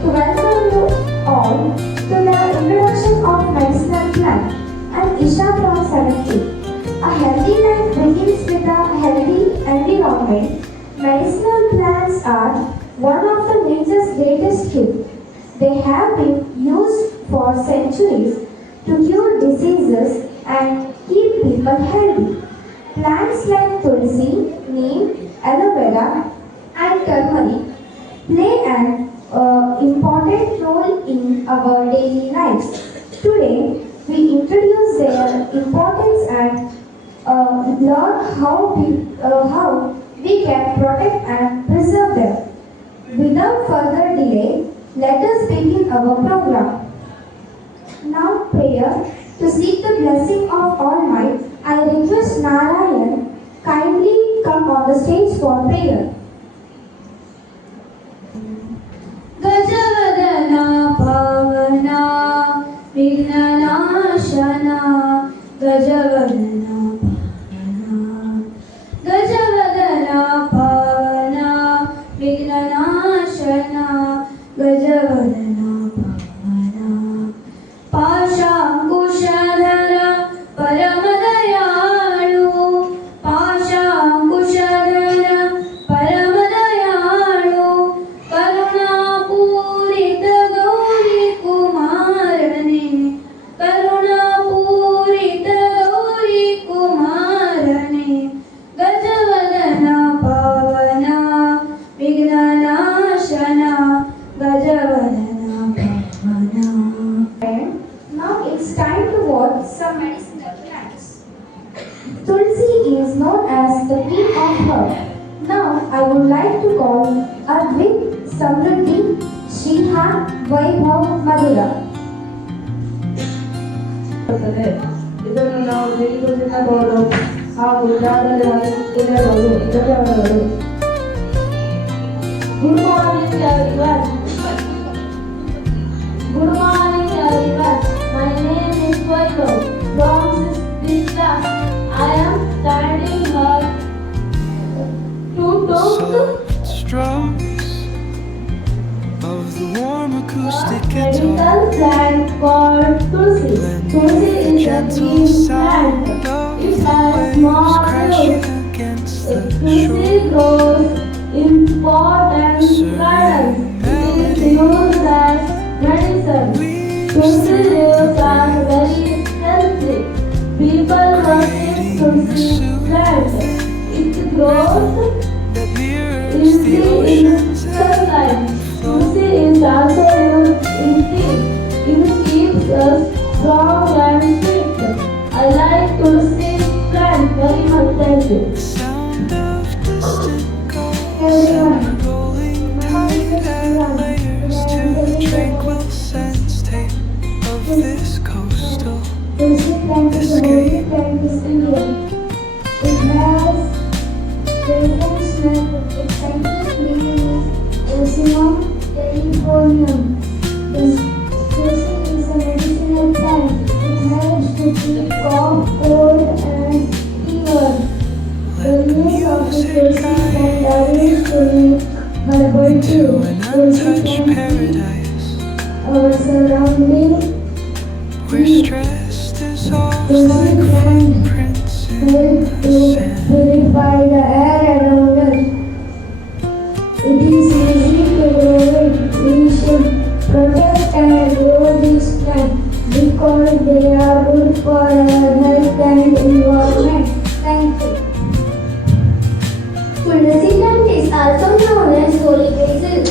to welcome you all to the introduction of medicinal plant. I'm Isha from 7th grade. A healthy life begins with a healthy environment. Medicinal plants are one of the nature's greatest gifts. They have been used for centuries to cure diseases and keep people healthy. Plants like tulsi, neem, aloe vera, and turmeric play an important role in our daily lives. Today, we introduce their importance and learn how we can protect and preserve them. Without further delay, let us begin our program. Now, prayer. To seek the blessing of Almighty, I request Narayan kindly come on the stage for prayer. Gajavadana Pavana Vignanashana Gajavadana Pavana Gajavadana Pavana Vignanashana Gajavadana Pavana Pashankushadhara Paramadayalu Pashankushadhara Paramadayalu Karunapurita Gauri Kumarane Karunapurita Gauri Kumarane Gajavadana Pavana Vignanashana Gajavadana Pavana. Now it's time to watch some medicinal plants. Tulsi is known as the queen of herbs. Now I would like to call Advik, Samruddhi, Shriha, Vaibhav, Madhura. ಇದನ್ನು ನಾವು ತಿಳಿದುಕೊಳ್ಳಬಹುದು ಹಾಗೂ ಉದಾಹರಣೆ ತಿಳಿಯಬಹುದು ಧನ್ಯವಾದಗಳು. Good morning everyone. Good morning everyone. My name is Vaibhav from 6th class. I am standing here to talk strums of the warm acoustic medical guitar plant called Tulsi. Tulsi is a gentle green sound plant. of It the has waves small crashing roots. against the Tulsi shore. grows in pot and gardens. It is used as medicine. Tulsi leaves are very healthy. People worship Tulsi plant. It grows That mirrors the easily in oceans sunlight. and Tulsi is also used in tea. It keeps us strong and fit. I like Tulsi plant very much. Thank you. sound of distant calls Everyone. rolling tide add layers to the tranquil sense tape of this coastal Tulsi plant is a holy plant is Indian. It has fragrant smell. Its scientific name is Ocimum californium. Tulsi is a medicinal plant. It helps to treat cough, cold, and fever. The leaves of the Tulsi plant are used to make herbal to tea. an Tulsi untouched plant paradise our surrounding. where stress dissolves Tulsi like plant footprints in help the to sand. purify the air around us. It is easy to grow it. We should protect and grow this plant because they are good for our health and environment. Thank you. Tulsi plant is also known as holy basil.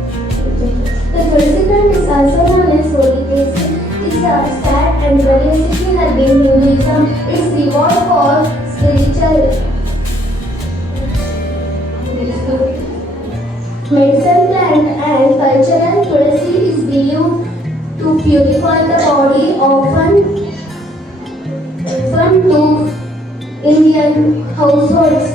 The Tulsi plant is also known as holy basil. It is a sad and very essential herb in Hinduism. It's reward for spiritual medicine plant and cultural. Tulsi is believed to purify the body, often to Indian households.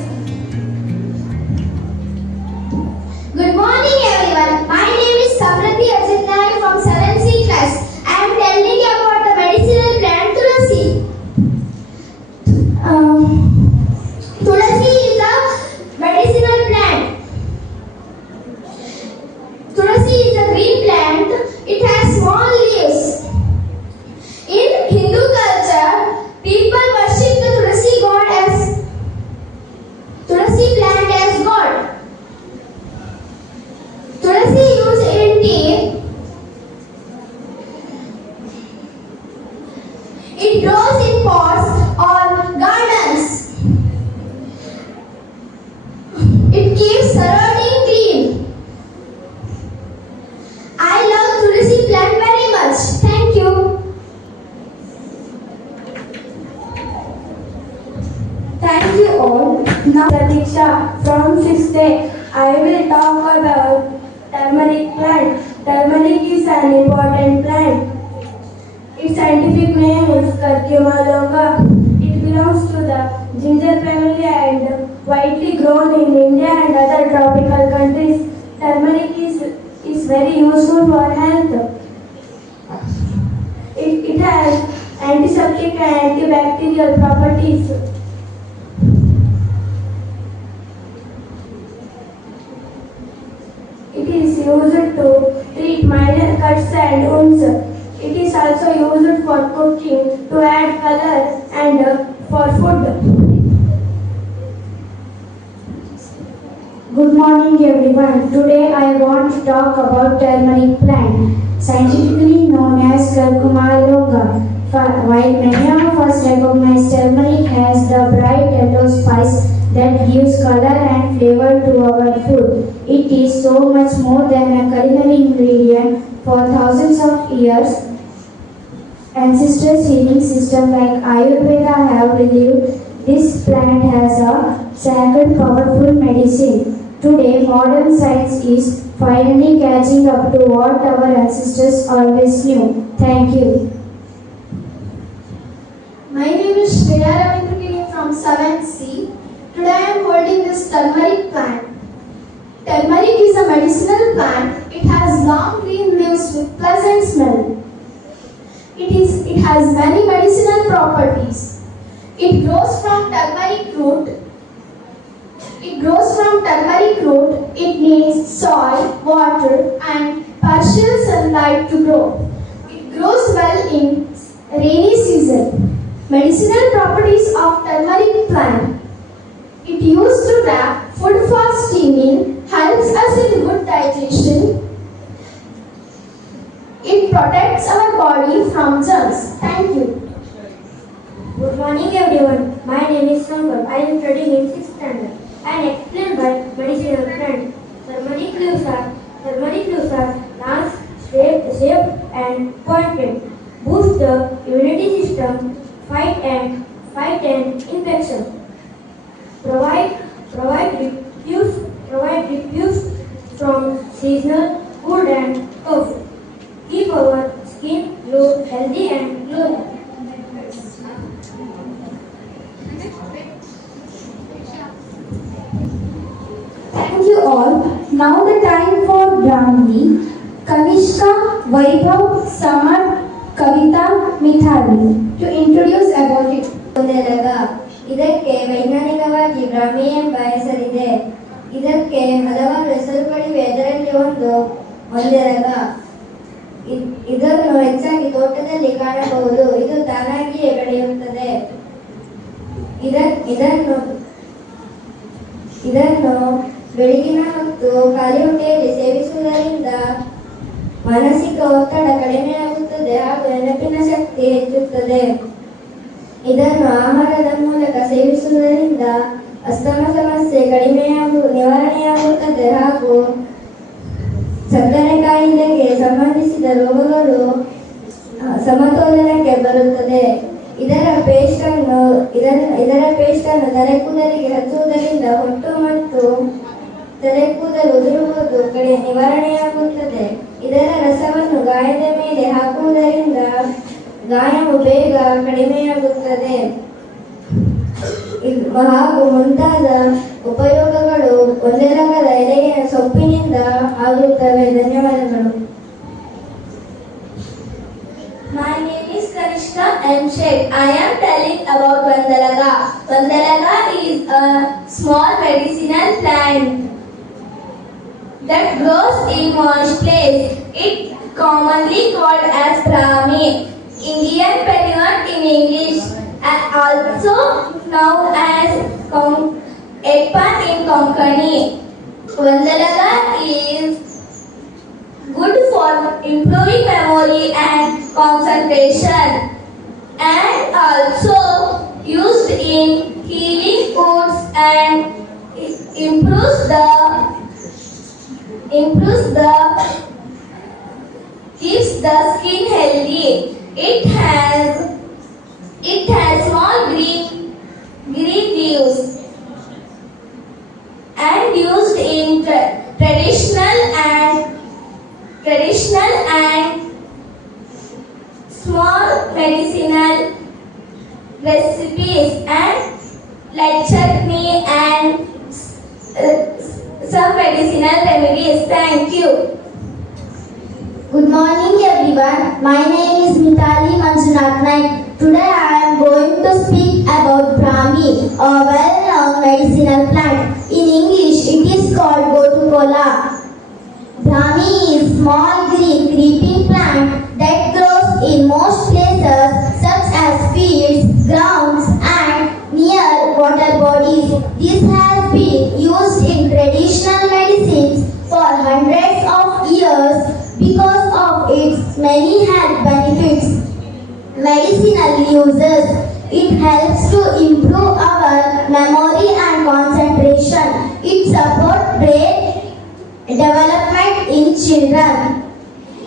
Good morning everyone. My name is Samruddhi Ajitnai from 7th C class. I am telling you about the medicinal plant Tulsi. Tulsi is a Thank you all. Now, Pratiksha from 6th day, I will talk about turmeric plant. Turmeric is an important plant. Its scientific name is Curcuma longa. It belongs to the ginger family and widely grown in India and other tropical countries. Turmeric is very useful for health. It has antiseptic and antibacterial properties. It is used to treat minor cuts and wounds. It is also used for cooking, to add color and for food. Good morning everyone. Today I want to talk about turmeric plant, scientifically known as Curcuma longa. While many of us recognize turmeric as the bright yellow spice that gives color and flavor to our food, it is so much more than a culinary ingredient. For thousands of years, ancestors' healing system like Ayurveda have believed this plant has a sacred, powerful medicine. Today, modern science is finally catching up to what our ancestors always knew. Thank you. My name is Shreya Ravindrakini from 7th C. Today I am holding this turmeric plant. Turmeric is a medicinal plant. It has long green leaves with pleasant smell. It has many medicinal properties. It grows from turmeric root. It needs soil, water and partial sunlight to grow. It grows well in rainy season. Medicinal properties of turmeric plant. It used to wrap food for steaming, helps us in good digestion. It protects our body from germs. Thank you. Good morning everyone. My name is Sankar. I am studying in 6th standard. I am explained by medicinal plant. Turmeric leaves are large, shaped and pointed. Boost the immunity system. Fight and infection. Provide refuge from seasonal cold and cough. Keep our skin glow, healthy and glowing. Thank you all. Now the time for Brahmi, Kanishka, Vaibhav, Samar, Kavita, Mithali to introduce about it. ಇದಕ್ಕೆ ವೈಜ್ಞಾನಿಕವಾಗಿ ಬ್ರಾಹ್ಮಿ ಎಂಬ ಹೆಸರಿದೆ. ಇದಕ್ಕೆ ಹಲವಾರು ಹೆಸರುಗಳಿವೆ. ಅದರಲ್ಲಿ ಒಂದು ಒಂದೆರಗ. ಇದನ್ನು ಹೆಚ್ಚಾಗಿ ತೋಟದಲ್ಲಿ ಕಾಣಬಹುದು. ಇದು ತಾನಾಗಿಯೇ ಬೆಳೆಯುತ್ತದೆ. ಇದನ್ನು ಬೆಳಗಿನ ಹೊತ್ತು ಖಾಲಿ ಹೊಟ್ಟೆಯಲ್ಲಿ ಸೇವಿಸುವುದರಿಂದ ಮಾನಸಿಕ ಒತ್ತಡ ಕಡಿಮೆಯಾಗುತ್ತದೆ ಹಾಗೂ ನೆನಪಿನ ಶಕ್ತಿ ಹೆಚ್ಚುತ್ತದೆ. ಇದನ್ನು ಆಹಾರದ ಮೂಲಕ ಸೇವಿಸುವುದರಿಂದ ಅಸ್ತಮ ಸಮಸ್ಯೆ ನಿವಾರಣೆಯಾಗುತ್ತದೆ ಹಾಗೂ ಸಕ್ಕರೆ ಕಾಯಿಲೆಗೆ ಸಂಬಂಧಿಸಿದ ರೋಗಗಳು ಸಮತೋಲನಕ್ಕೆ ಬರುತ್ತದೆ. ಇದರ ಪೇಸ್ಟ್ ಅನ್ನು ತಲೆಕೂದಲಿಗೆ ಹಚ್ಚುವುದರಿಂದ ಹೊಟ್ಟು ಮತ್ತು ತಲೆಕೂದಲು ಉದುರುವುದು ನಿವಾರಣೆಯಾಗುತ್ತದೆ. ಇದರ ರಸವನ್ನು ಗಾಯದ ಮೇಲೆ ಹಾಕುವುದರಿಂದ ಗಾಯವು ಬೇಗ ಕಡಿಮೆಯಾಗುತ್ತದೆ ಹಾಗೂ ಮುಂತಾದ ಉಪಯೋಗಗಳು ಒಂದೆರಗದ ಎಲೆಯ ಸೊಪ್ಪಿನಿಂದ ಆಗುತ್ತವೆ. ಧನ್ಯವಾದಗಳು. My name is Kanishka M. Sheikh. I am telling about Vandalaga. Vandalaga is a small medicinal plant that grows in moist place. It commonly called as Brahmi, Indian pennant in English, and also known as eggplant in Konkani. Vandalaga is good for improving memory and concentration, and also used in healing foods and improves the keeps the skin healthy. It has small green leaves. recipes and lectured me and some medicinal remedies. Thank you. Good morning everyone. My name is Mithali Manjunath Naik. Today I am going to speak about Brahmi, a well-known medicinal plant. In English it is called Gotukola. Brahmi is small green creeping plant that grows in most places such as fields, grounds and near water bodies. This has been used in traditional medicines for hundreds of years because of its many health benefits. Medicinal uses. It helps to improve our memory and concentration. It supports brain development in children.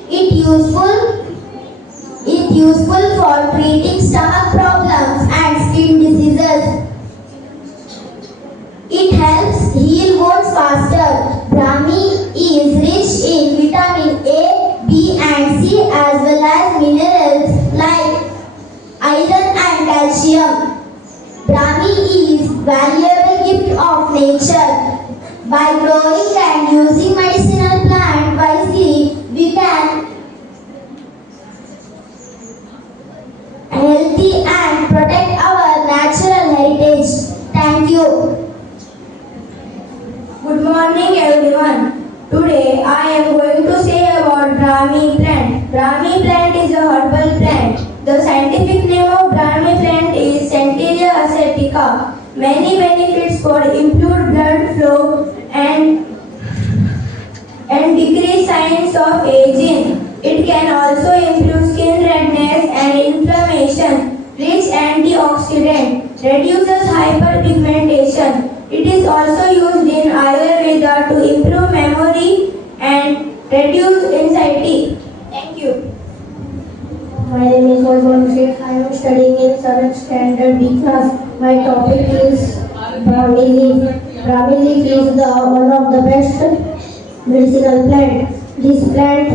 It useful for treating stomach problems and skin diseases. It helps heal wounds faster. Brahmi is rich in vitamin A, B and C as well as minerals like iron and calcium. Brahmi is valuable gift of nature. By growing and using medicinal plant wisely, we can healthy and protect our natural heritage. Thank you. Good morning everyone. Today I am going to say about Brahmi plant. Brahmi plant is a herbal plant. The scientific name of Brahmi plant is Centaurea asiatica. Many benefits for improved blood flow and decrease signs of aging. It can also improve skin redness and inflammation. Rich antioxidant, reduces hyperpigmentation. It is also used in Ayurveda to improve memory and reduce anxiety. Thank you. My name is Vaibhav Sheikh. I am studying in 7th standard B class. My topic is Brahmi leaf. Brahmi leaf is one of the best medicinal plant. This plant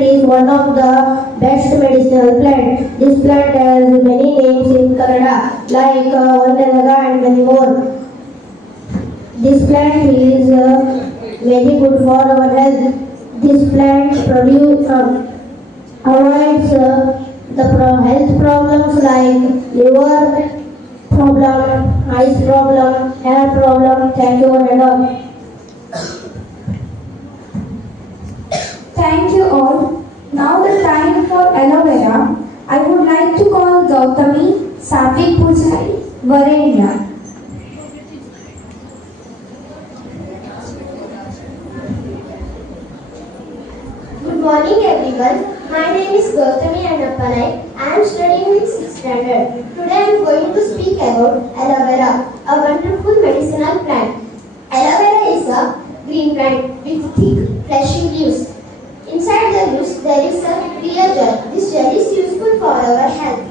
is one of the best medicinal plant. This plant has many names in Kannada like Vandanaga and many more. This plant is very good for our health. This plant avoids the health problems like liver problem, eyes problem, hair problem. Thank you and all. Thank you all. Now the time for aloe vera. I would like to call Gautami, Satvik Pujari, Varenya. Good morning everyone. My name is Gautami Annappanai. I am studying in 6th standard. Today I am going to speak about aloe vera, a wonderful medicinal plant. Aloe vera is a green plant with thick, fleshy leaves. Inside the leaves there is a clear gel. This gel is useful for our health.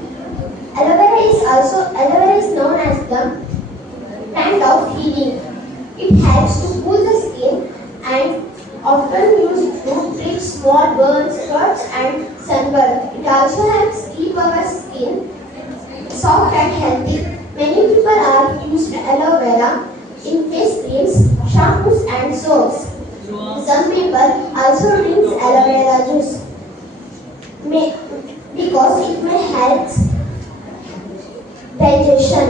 Aloe vera is known as the plant of healing. It helps to cool the skin and often used to treat small burns, cuts and sunburn. It also helps keep our skin soft and healthy. Many people are used aloe vera in face creams, shampoos and soaps. Some people also drink aloe vera juice because it may help digestion.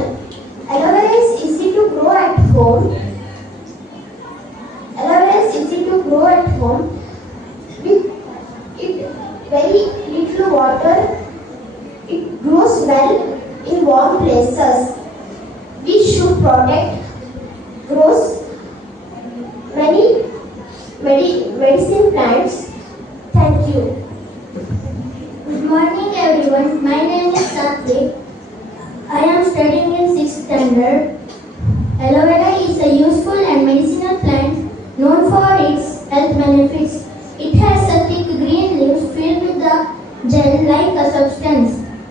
Aloe vera is easy to grow at home. Aloe vera is easy to grow at home with very little water. It grows well in warm places. We should protect grows many medicine plants. Thank you. Good morning everyone. My name is Satvik. I am studying in 6th standard. Aloe vera is a useful and medicinal plant known for its health benefits. It has a thick green leaves filled with the gel-like a substance.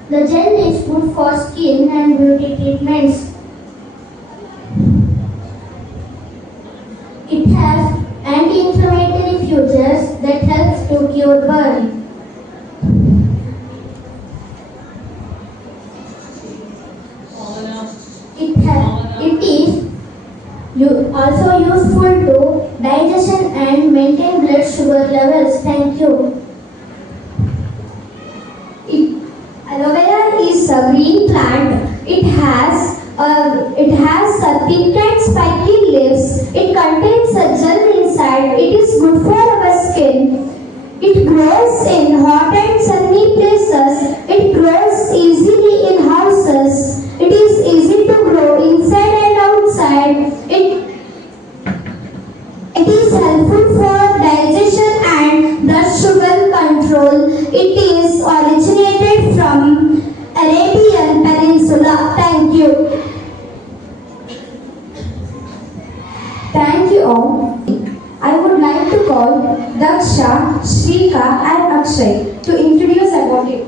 The gel is good for skin and beauty treatments. It has anti-inflammatory features that helps to cure burn. Thank you. Aloe vera is a green plant. It has thick and spiky leaves. It contains a gel inside. It is good for our skin. It grows in hot and sunny places. It grows easily in houses. It is easy to grow inside and outside. It is helpful for digestion and blood sugar control. It is originated from Arabian Peninsula. Thank you. Thank you all. I would like to call Daksha, Shrika and Akshay to introduce about it.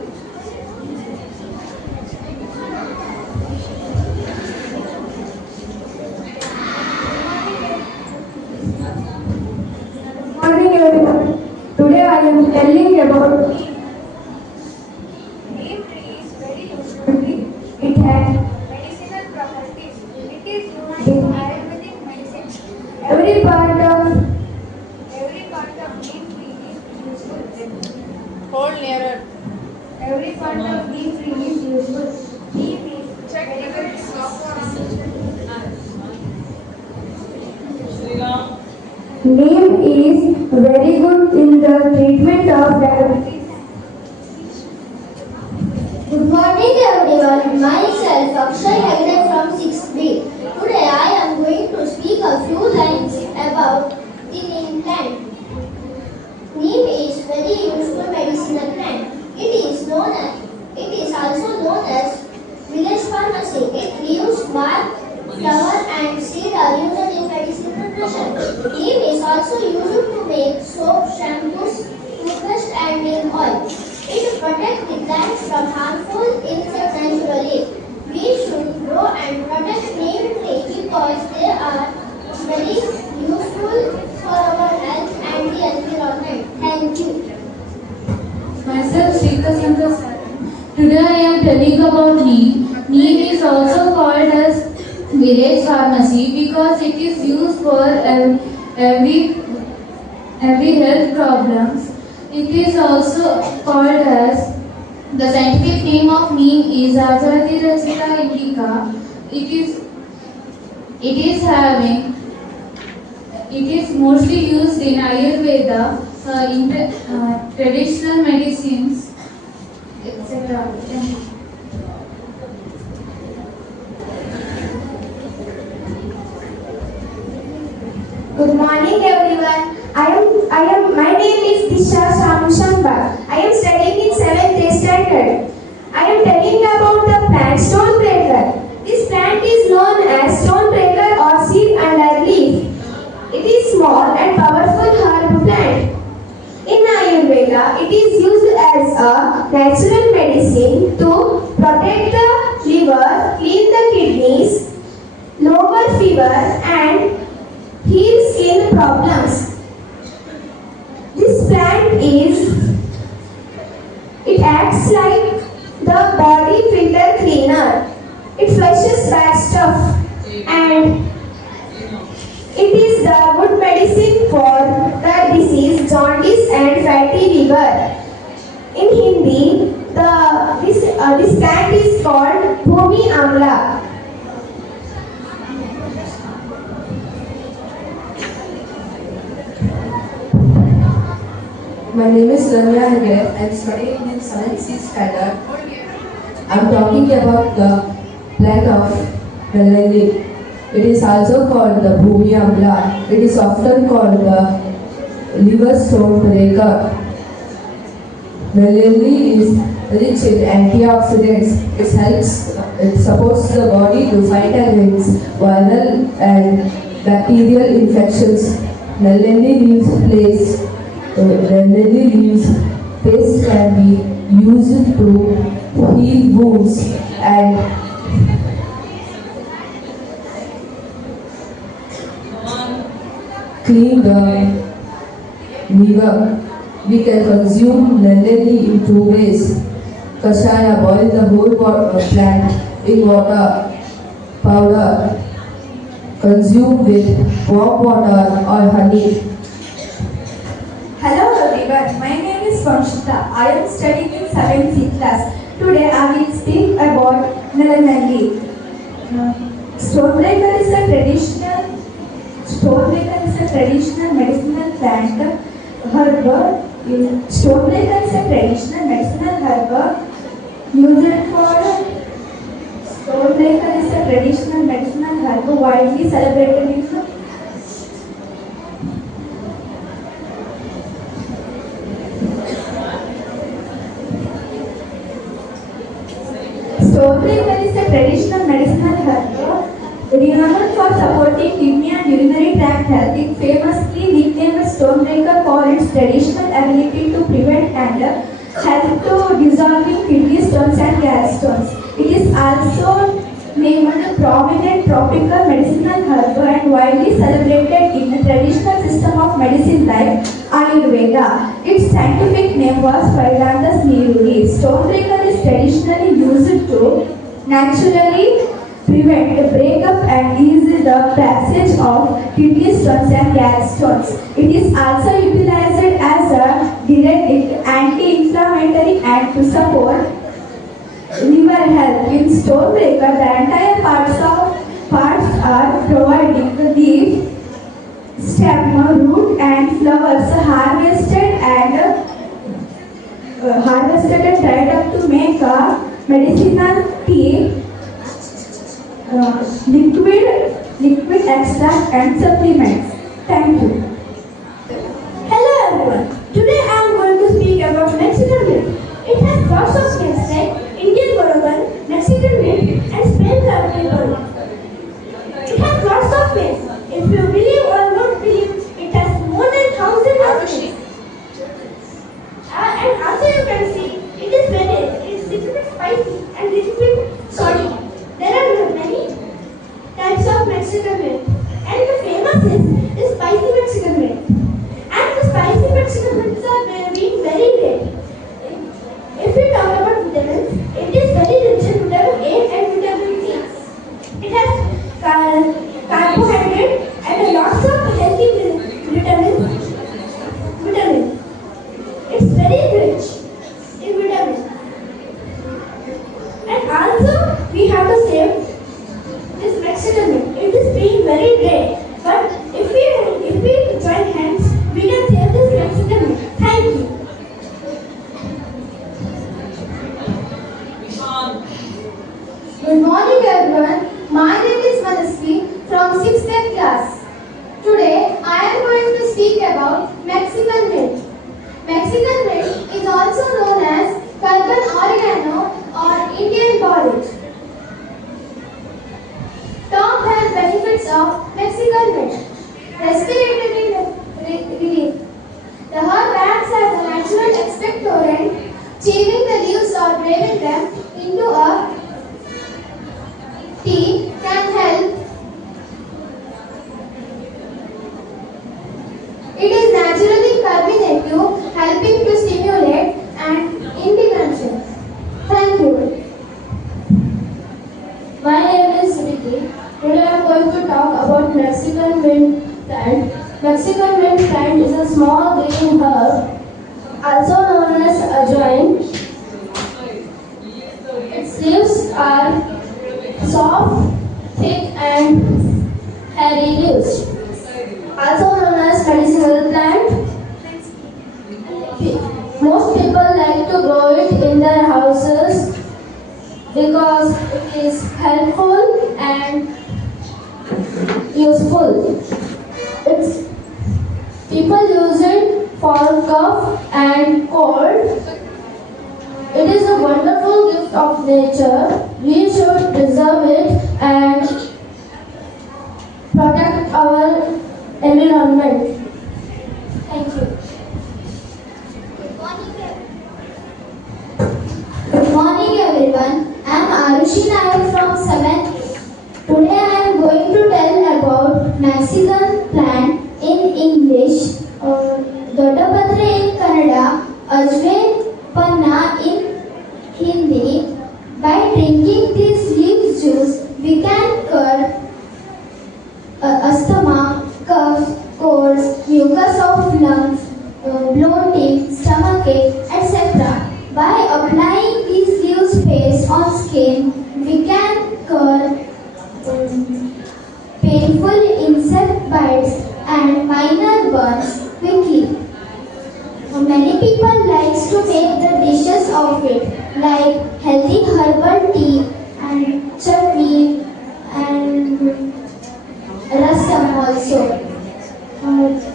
Good morning everyone. Today I am telling about neem tree is very useful tree. It has medicinal properties. It is used in Ayurvedic medicine. Every part of neem tree is useful. Hold nearer. Every part of neem tree is useful. Neem is very good. Neem is very good in the treatment of diabetes. Good morning everyone. Myself Akshay Hegde from 6th grade. Today I am going to speak a few lines about the neem plant. Neem is very useful medicinal plant. It is also known as village pharmacy. Its leaves, bark, flower and seed are used in medicinal preparation. Neem is also used to make soap, shampoos, toothpaste and neem oil. It protects the plants from harmful insects naturally. We should grow and protect neem trees because they are very useful for our health and the environment. Thank you. Myself Shrika Shankar Saran. Today I am telling about neem. Neem is also called as village pharmacy because it is used for every health problems. It is also called as the scientific name of neem is Azadirachta indica. It is mostly used in Ayurveda, in traditional medicines, etc. Thank you. Good morning everyone. My name is Disha Shamushambar. I am studying in 7th standard. I am telling about the plant stonebreaker. This plant is known as stonebreaker or seed under leaf. It is small and powerful herb plant. In Ayurveda, it is used as a natural medicine to protect the liver, clean the kidneys, lower fever and heal skin problems. This plant it acts like the body filter cleaner. It flushes bad stuff and it is the good medicine for the disease jaundice and fatty liver. In Hindi, this plant is called Bhumi Amla. My name is Ramya Hegde. I am studying in 7th C standard. I am talking about the plant of Melanie. It is also called the Bhumi Amla. It is often called the liver stone breaker. Melanie is rich in antioxidants. It supports the body to fight against viral and bacterial infections. Melanie leaves paste can be used to heal wounds and clean the liver. We can consume Melanie in 2 ways. Kashaya, boil the whole plant in water, powder, consume with warm water or honey. Hello everyone, my name is Vanshita. I am studying in 7th C class. Today I will speak about melanelli. Stonebreaker is a traditional medicinal plant herb. Stonebreaker is a traditional medicinal herb used for Stonebreaker is a traditional medicinal herb widely celebrated in Stonebreaker is a traditional medicinal herb renowned for supporting kidney and urinary tract health. It famously nicknamed Stonebreaker for its traditional ability to prevent and help to dissolving kidney stones and gallstones. It is also named a prominent tropical medicinal herb and widely celebrated in the traditional system of medicine like Ayurveda. Its scientific name was Phyllanthus neruli. Stonebreaker is traditionally used to naturally prevent the breakup and ease the passage of kidney stones and gallstones. It is also utilized as a diuretic, anti-inflammatory and to support liver health. In Stonebreaker, the entire parts are providing the leaf, stem, root and flowers harvested and dried up to make a medicinal tea, liquid extract and supplements. Thank you. Hello everyone. Today I am going to speak about Mexican mint. It has lots of names like Indian Bourbon, Mexican mint, and Spain Cabernet Sauvignon. It has lots of names. If you believe or not believe, it has more than 1,000 names. And also you can see, it is little bit spicy and little bit salty. There are many types of Mexican mint, and the famous is spicy Mexican mint. And the spicy Mexican mints are being very rare. If we talk about vitamins, it is very rich in vitamin A and vitamin C. It has carbohydrate and lots of healthy vitamins. It's very rich in vitamins. And also we have to save this Mexican mint. It is being very rare. But if we join hands, we can save this Mexican mint. Thank you. Good morning everyone. My name is Manasvi from 6th class. Today I am going to speak about Mexican mint. Mexican mint is also known as carbon oregano or Indian borage. Top health benefits of Mexican mint. Respiratory relief. The herb acts as a natural expectorant, chewing the leaves or braining them into a tea can help. It is naturally carbonative, helping to stimulate and integration. Thank you. My name is Vicky. Today I am going to talk about Mexican mint plant. Mexican mint plant is a small green herb, also known as ajoin. Its leaves are soft, thick and hairy leaves, also known as medicinal plant. Most people like to grow it in their houses because it is helpful and useful. People use it for cough and cold. It is a wonderful gift of nature. We should preserve it and protect our environment. Thank you. Good morning everyone. I am Arushi Nayak from 7th. Today I am going to tell about Mexican plant in English, Dodapatre in Kannada, Ajwain Panna in Hindi. By drinking this leaf juice, we can curb asthma, cough, colds, mucus of lungs, bloating, applying these leaves paste on skin, we can cure painful insect bites and minor burns quickly. Many people likes to make the dishes of it, like healthy herbal tea and chutney and rasam also.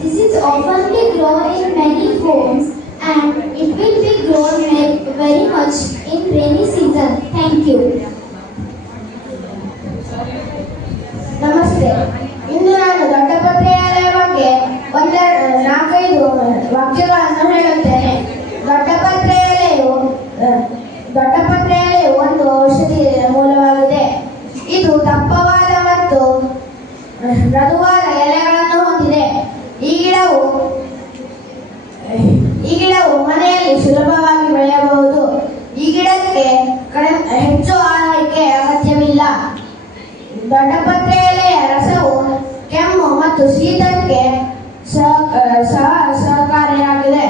This is oftenly grown in many homes and it will be grown very much in rainy season. Thank you. ನಮಸ್ತೆ. ಇಂದು ನಾನು ದೊಡ್ಡಪತ್ರೆಯಾಲಯ ಬಗ್ಗೆ ನಾಲ್ಕೈದು ವಾಕ್ಯಗಳನ್ನು ಹೇಳುತ್ತೇನೆ. ದೊಡ್ಡಪತ್ರೆಯಾಲಯವು ಒಂದು ಔಷಧಿ ಮೂಲವಾಗಿದೆ. ಇದು ದಪ್ಪವಾದ ಮತ್ತು ಮೃದುವಾದ ಎಲೆಗಳನ್ನು ಹೊಂದಿದೆ. ಈ ಗಿಡವು ಮನೆಯಲ್ಲಿ ಸುಲಭವಾಗಿ ಬೆಳೆಯಬಹುದು. ಈ ಗಿಡಕ್ಕೆ ಹೆಚ್ಚು ಆರೈಕೆ ಅಗತ್ಯವಿಲ್ಲ. ದೊಡ್ಡಪತ್ರೆ ಎಲೆಯ ರಸವು ಕೆಮ್ಮು ಮತ್ತು ಶೀತಕ್ಕೆ ಸಹಕಾರಿಯಾಗಿದೆ.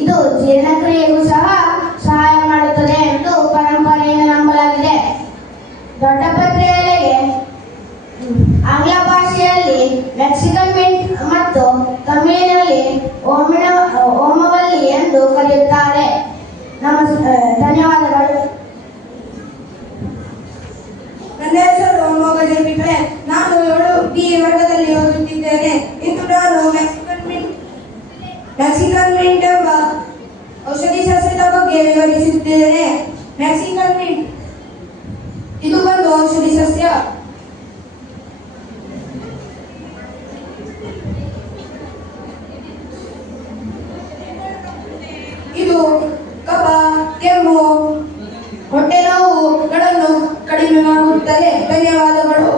ಇದು ಜೀರ್ಣಕ್ರಿಯೆಗೂ ಸಹ ಸಹಾಯ ಮಾಡುತ್ತದೆ ಎಂದು ಪರಂಪರೆಯಿಂದ ನಂಬಲಾಗಿದೆ. ದೊಡ್ಡಪತ್ರೆ ಎಲೆಗೆ ಆಂಗ್ಲ ಭಾಷೆಯಲ್ಲಿ ಮೆಕ್ಸಿಕನ್ ಮಿಂಟ್ ಮತ್ತು ತಮಿಳಿನಲ್ಲಿ ಓಮವಲ್ಲಿ ಎಂದು ಕರೆಯುತ್ತಾರೆ. ಧನ್ಯವಾದಗಳು. ನನ್ನ ಹೆಸರು ಮೊಗಜೆ ಬಿಟ್ರೆ ನಾನು 7B ವರ್ಗದಲ್ಲಿ ಓದುತ್ತಿದ್ದೇನೆ. ಇಂದು ನಾನು ಮೆಕ್ಸಿಕನ್ ಮಿಂಟ್ ಎಂಬ ಔಷಧಿ ಸಸ್ಯದ ಬಗ್ಗೆ ವಿವರಿಸುತ್ತೇನೆ. ಮೆಕ್ಸಿಕನ್ ಮಿಂಟ್ ಇದು ಒಂದು ಔಷಧಿ ಸಸ್ಯ. ಇದು ಕಫ, ಕೆಮ್ಮು, ಹೊಟ್ಟೆ ನೋವುಗಳನ್ನು ಕಡಿಮೆ ಮಾಡುತ್ತದೆ. ಧನ್ಯವಾದಗಳು.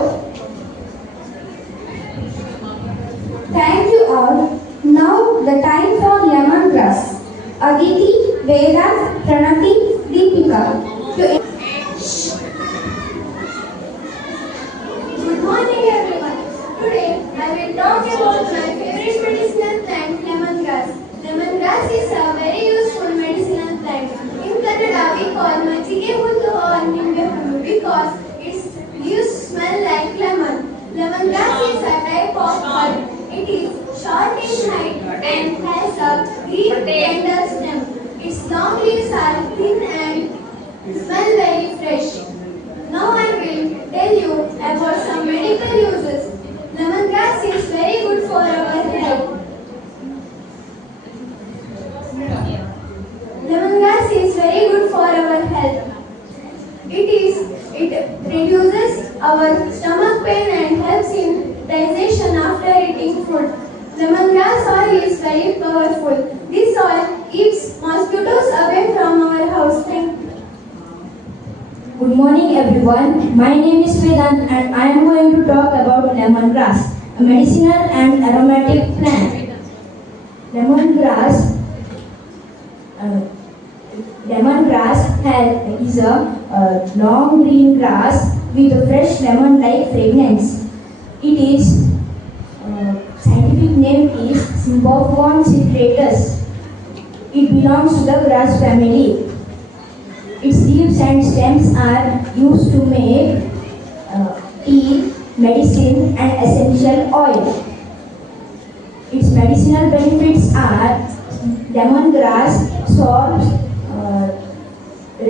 Thank you all. Now the time for lemongrass. Aditi, Vedant, Pranati, Deepika. Good morning everyone. Today I will talk about my favorite medicinal plant, lemongrass. Lemongrass is a very useful medicinal plant. In Kannada we call majige hullu or nimbe hullu because its leaves smell like lemon. Lemongrass is a type of herb. It is short in height and has a green tender stem. Its long leaves are thin and smell very fresh. Now I will tell you about some medical uses. Lemongrass is very good for our health. Lemongrass is very good for our health. It reduces our stomach pain and helps in digestion after eating food. Lemongrass oil is very powerful. This oil keeps mosquitoes away from our house. Thank you. Good morning everyone. My name is Vedant and I am going to talk about lemongrass, a medicinal and aromatic plant. Lemongrass is a long green grass with a fresh lemon-like fragrance. Its scientific name is Symbophone citratus. It belongs to the grass family. Its leaves and stems are used to make tea, medicine and essential oil. Its medicinal benefits are lemongrass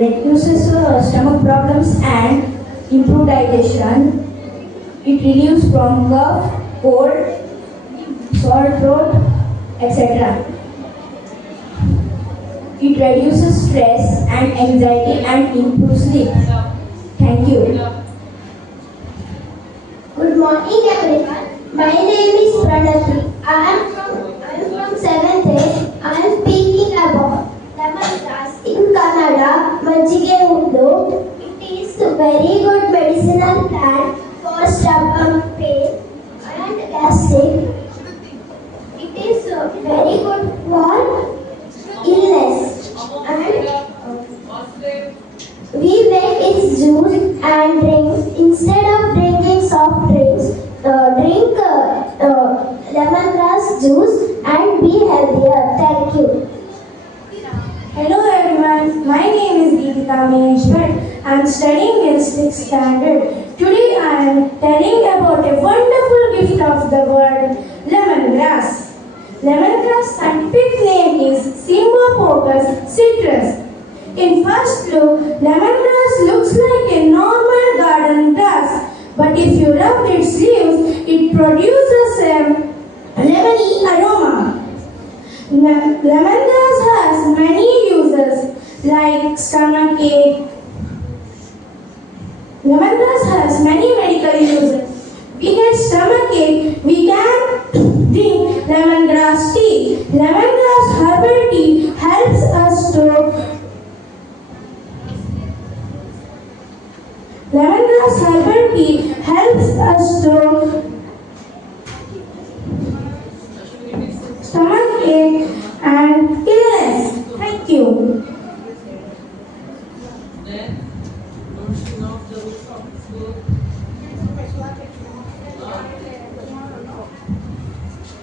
reduces stomach problems and improve digestion. It relieves from cough, cold, sore throat, etc. It reduces stress and anxiety and improves sleep. Thank you. Good morning everyone. My name is Pranati. I am from 7th grade. I am speaking about lemongrass. In Kannada, majige hullu. It is a very good medicinal plant for stomach pain and gastric. It is very good for illness and we make its juice and drinks. Instead of drinking soft drinks, drink lemongrass juice and be healthier. Thank you. Hello everyone. My name is Geetika Management. I am studying in 6th standard. Today I am telling about a wonderful gift of the world, lemongrass. Lemongrass scientific name is Cymbopogus citrus. In first look, lemongrass looks like a normal garden grass, but if you rub its leaves, it produces a lemony aroma. Lemongrass has many uses like stomach ache. Lemongrass has many medical uses. We get stomach ache, we can drink lemongrass tea. Lemongrass herbal tea helps us to Lemongrass herbal tea helps us to stomach ache and illness. Thank you.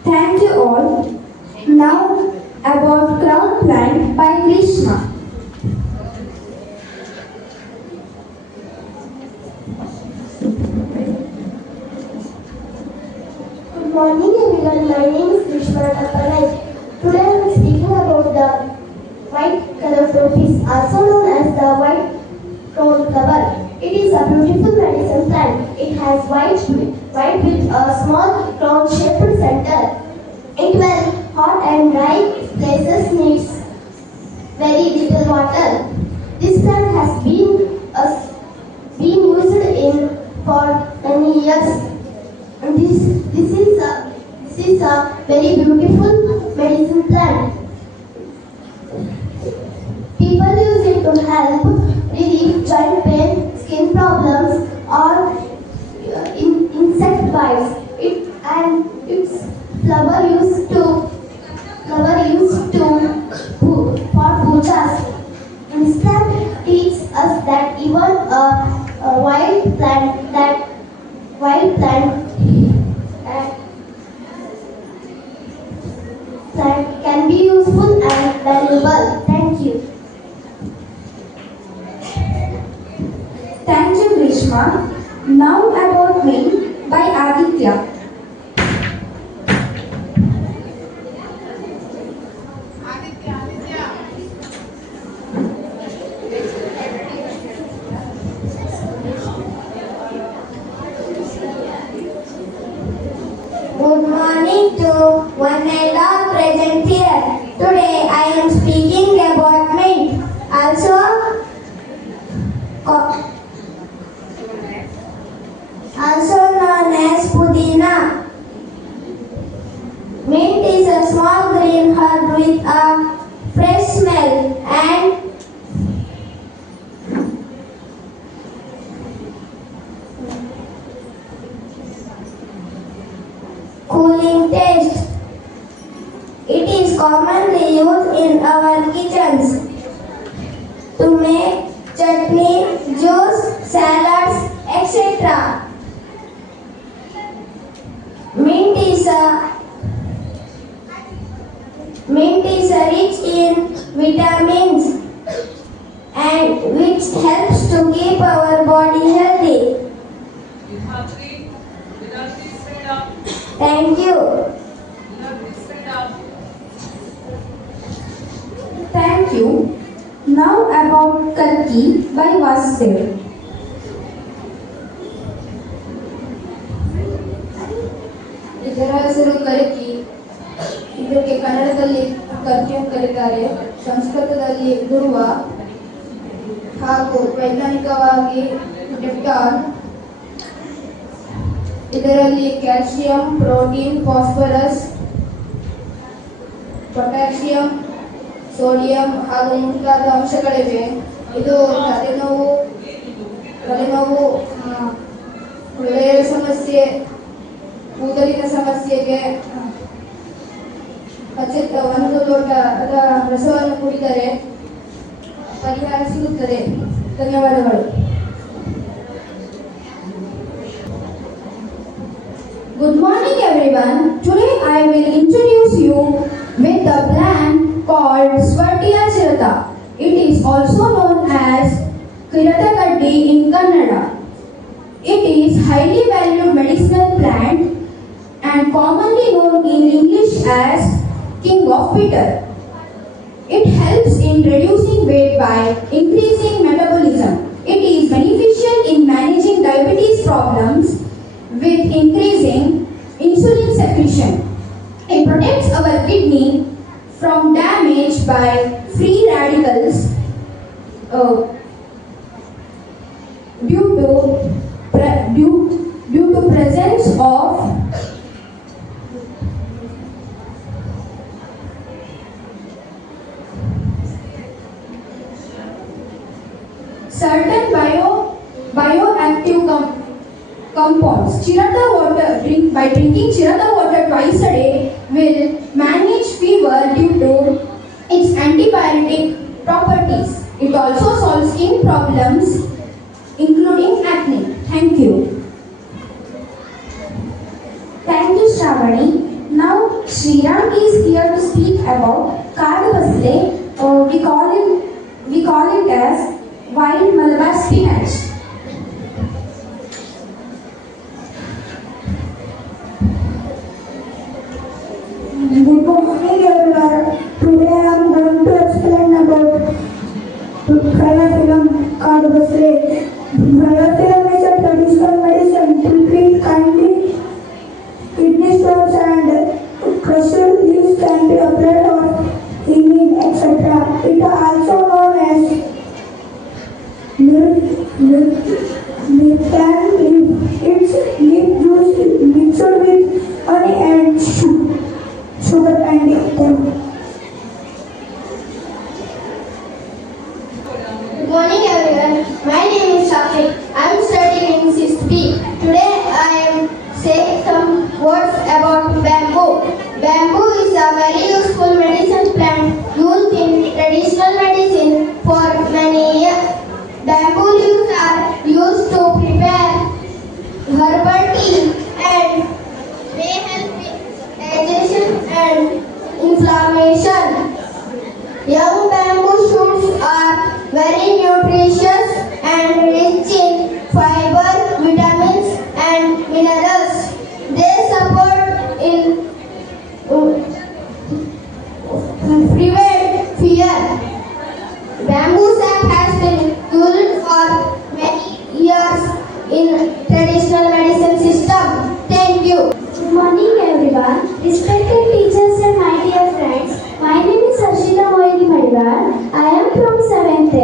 Thank you all. Now about crown plant by Krishna. Good morning everyone, my name is Krishna Appanai. Today I am speaking about the white color fruit is also known as the white crown flower. It is a beautiful medicine plant. It has white with a small crown shaped center. It well hot and dry places needs very little water. This plant has been used in for many years. And this is a very beautiful medicine plant. People use it to help relieve joint pain, skin problems, or insect bites. Its flower used for pujas. This plant teaches us that even a wild plant can be useful and valuable. Thank you. Thank you, Grishma. Now about me by Aditya. Good morning to one and all present here. Today I am speaking about mint, also known as pudina. Mint is a small green herb with a fresh smell and cooling taste. It is commonly used in our kitchens to make chutney, juice, salads, etc. Mint is rich in vitamins and which helps to keep our body healthy. Thank you. Thank you. Now about Kalki by Vasudev. ಇದರ ಹೆಸರು ಕಲ್ಕಿ. ಇದಕ್ಕೆ ಕನ್ನಡದಲ್ಲಿ ಕಲ್ಕಿ ಅಂತ ಕರೀತಾರೆ, ಸಂಸ್ಕೃತದಲ್ಲಿ ಧ್ರುವ ಹಾಗೂ ವೈಜ್ಞಾನಿಕವಾಗಿ ಡೆಪ್ಟಾನ್. ಇದರಲ್ಲಿ calcium, protein, phosphorus, potassium, sodium ಹಾಗೂ ಮುಂತಾದ ಅಂಶಗಳಿವೆ. ಇದು ತಲೆನೋವು, ಹೃದಯ ಸಮಸ್ಯೆ, ಕೂದಲಿನ ಸಮಸ್ಯೆಗೆ ಒಂದು ಲೋಟದ ರಸವನ್ನು ಕುಡಿದರೆ ಪರಿಹಾರ ಸಿಗುತ್ತದೆ. ಧನ್ಯವಾದಗಳು. Good morning everyone. Today I will introduce you with a plant called Swartia chirata. It is also known Kiratakaddi in Kannada. It is highly valued medicinal plant and commonly known in English as king of bitter. It helps in reducing weight by increasing metabolism. It is beneficial in managing diabetes problems with increasing insulin secretion. It protects our kidney from damage by free radicals due to presence of certain bioactive compounds. By drinking Chirata water twice a day will manage fever due to its antibiotic properties. It also solves skin problems including acne. Thank you. Thank you, Shravani. Now, Sriram is here to speak about Kadavasle. We call it as wild Malabar spinach. Good morning everyone. Today I am going to explain about Triathlon Kadavasle. Triathlon is a traditional medicine to treat kidney stones and crushed leaves can be applied on healing, etc. It is also known as Mirtan leaf. Its leaf juice is mixed with honey and sugar and them. Good morning everyone. My name is Shakir. I am studying in 6th B. Today I am saying some words about bamboo. Bamboo is a very useful medicine plant used in traditional medicine for many years. Bamboo leaves are used to prepare herbal tea and may help in digestion and inflammation. Young bamboo shoots are very nutritious and rich in fiber, vitamins and minerals. They support in prevent fear. Bamboo sap has been used for many years in traditional medicine system. Thank you. Good morning everyone. Respected teachers and my dear friends. My name is Harshita Moini Madivar. I am from 7th A.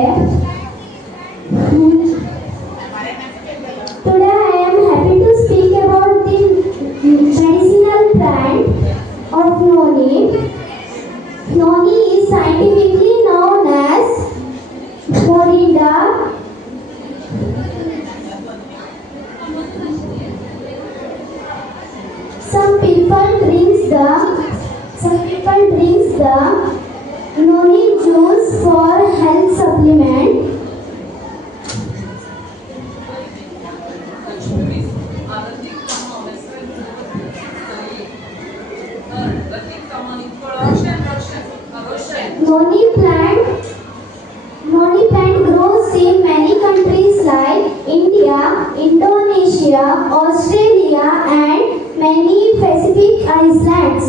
Today I am happy to speak about the medicinal plant of Noni. Noni is scientifically known as Morinda. Some people drinks the Noni juice for health supplement. Noni plant grows in many countries like India, Indonesia, Australia and many Pacific islands.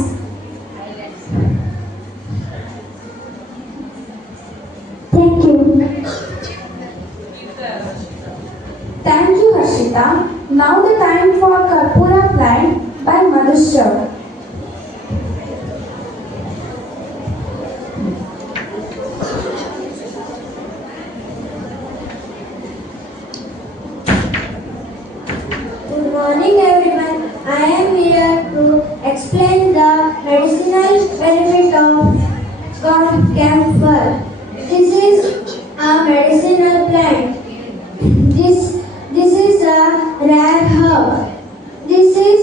Thank you. Thank you, Harshita. Now the time for Karpura plant by Madhushav. Good morning everyone. I am here to explain the medicinal benefit of camphor. This is a medicinal plant. This is a rare herb. This is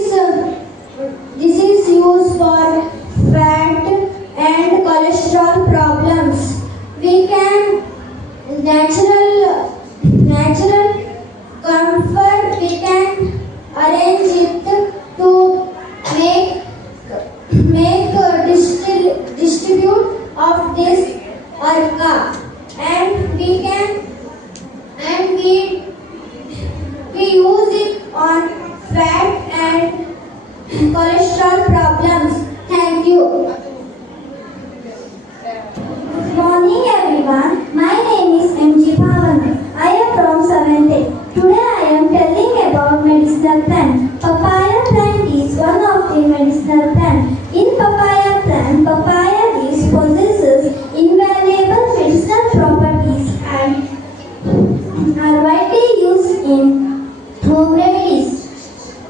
Today I am telling about medicinal plant. Papaya plant is one of the medicinal plant. In papaya plant, papaya leaves possesses invaluable medicinal properties and are widely used in home remedies.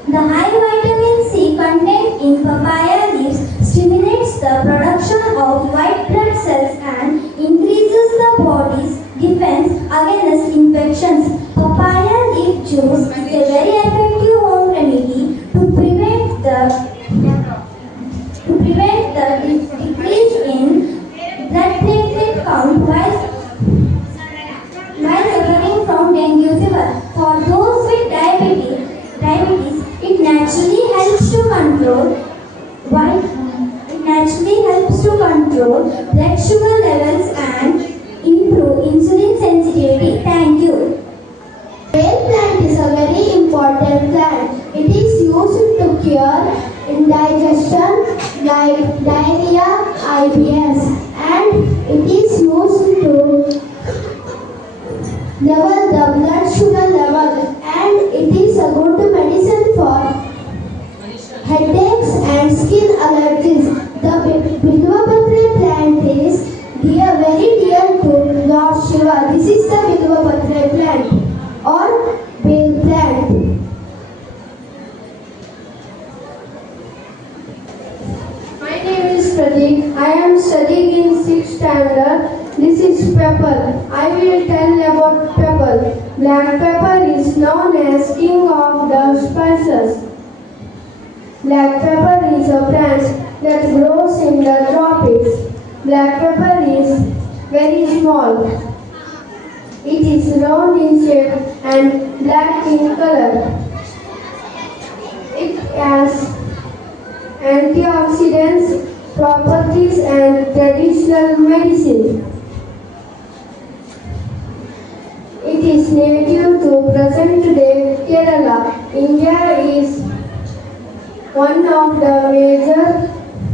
The high vitamin C content in papaya leaves stimulates the production of white blood cells and increases the body's defense against infections. Papaya leaf juice is a very effective home remedy to prevent the decrease in blood platelet count while suffering from dengue fever. For those with diabetes, it naturally helps to control blood sugar levels and improve insulin sensitivity. Thank you. Kale plant is a very important plant. It is used to cure indigestion like diarrhea, IBS, and it is used to level the blood sugar level, and it is a good medicine for headaches and skin allergies. The Bidwapatre plant is very dear to Lord Shiva. This is the Bidwapatre plant or bale plant. My name is Pradeep. I am studying in 6th standard. This is pepper. I will tell about pepper. Black pepper is known as king of the spices. Black pepper is a plant that grows in the tropics. Black pepper is very small. It is round in shape and black in color. It has antioxidants properties and traditional medicine. It is native to present-day Kerala. India is one of the major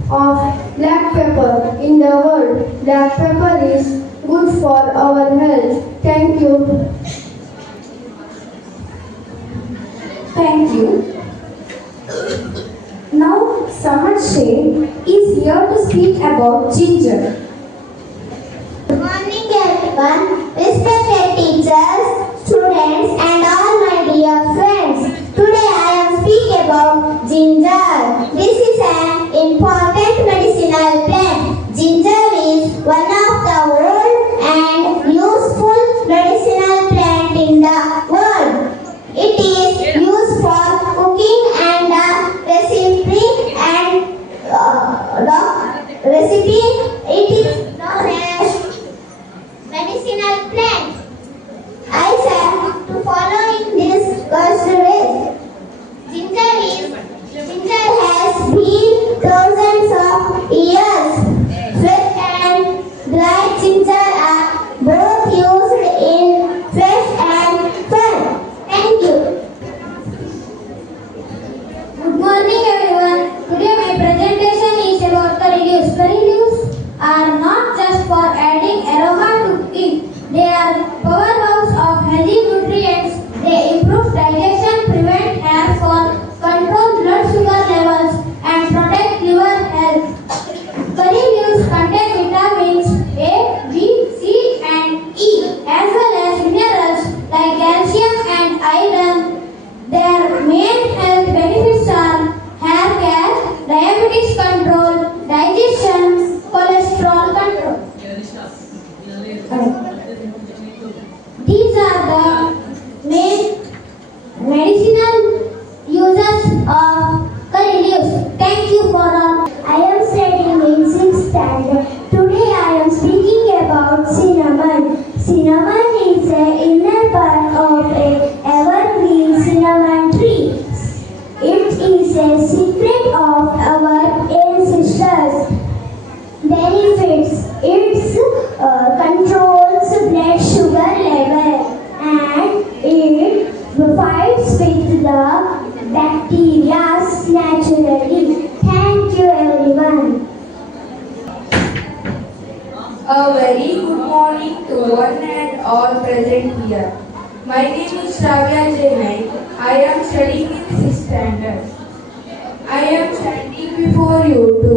of black pepper in the world. Black pepper is good for our health. Thank you. Thank you. Now, Samad Sheikh is here to speak about ginger. Good morning everyone, respected teachers, students and all my dear friends. Today I am speaking about ginger. This is an important medicinal plant. Ginger is one of the old and useful medicinal plant in the world. It is used for cooking and recipe and recipe. It is known as medicinal plant. I said to follow in this first way. Ginger has been thousands of years. Fresh and dried ginger are both used in fresh and fun. Thank you. Good morning everyone. Today my presentation is about curry leaves. Curry leaves are not just for adding aroma to cooking. They are powerhouse of healthy nutrients. They improve digestion, prevent hair fall, control blood sugar levels and protect liver health. Curry leaves contain vitamins A, B, C and E as well as minerals like calcium and iron. Their main health benefits are hair care, diabetes control, digestion, cholesterol control. These are the main medicinal uses of curry leaves. Thank you for all. I am studying in 6th standard. Today I am speaking about cinnamon. Cinnamon is the inner part of a evergreen cinnamon tree. It is a secret of our ancestors. Benefits: it controls blood sugar level and it fights with the bacteria naturally. Thank you everyone. A very good morning to one and all present here. My name is Shravya Jain. I am studying in 6th standard. I am standing before you to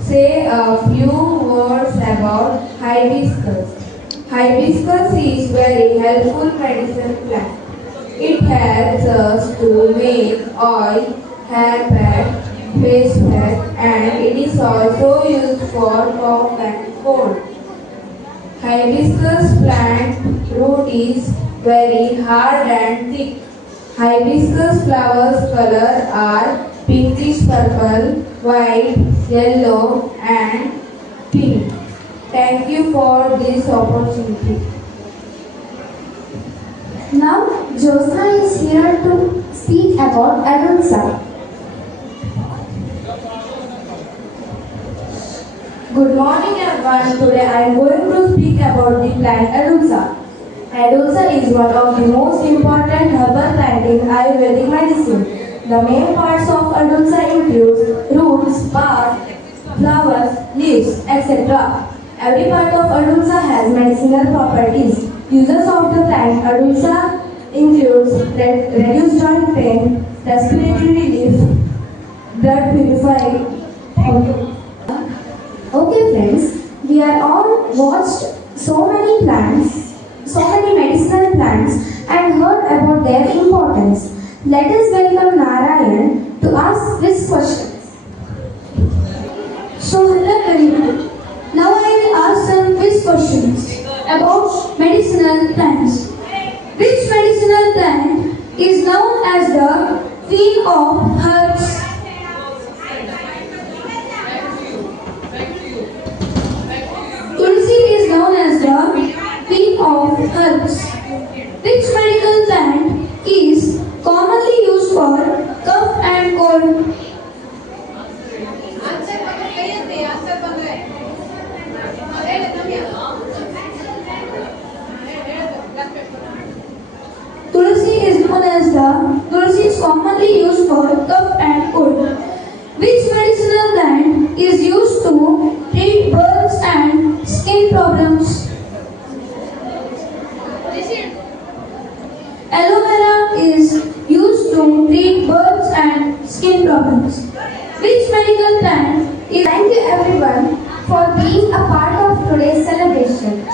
say a few words about hibiscus. Hibiscus is very helpful medicine plant. It helps us to make oil, hair pack, face pack, and it is also used for cough and cold. Hibiscus plant root is very hard and thick. Hibiscus flowers color are pinkish purple, white, yellow and pink. Thank you for this opportunity. Now, Josna is here to speak about Adulsa. Good morning everyone. Today I am going to speak about the plant Adulsa. Adulsa is one of the most important herbal plant in Ayurvedic medicine. The main parts of Adulsa include roots, bark, flowers, leaves, etc. Every part of Adulsa has medicinal properties. Uses of the plant Adulsa includes reduced joint pain, respiratory relief, blood purifying. Okay friends, we are all watched so many medicinal plants and heard about their importance. Let us welcome Narayan to ask these questions. So hello everyone. Now I will ask some quiz questions about medicinal plants. Which medicinal plant is known as the queen of herbs? Tulsi is known as the queen of herbs. Which medical plant is commonly used for cough and cold? Tulsi is commonly used for cough and cold. Which medicinal plant is used to treat burns and skin problems? Aloe vera is used to treat burns and skin problems. Which medical plant is... Thank you everyone for being a part of today's celebration.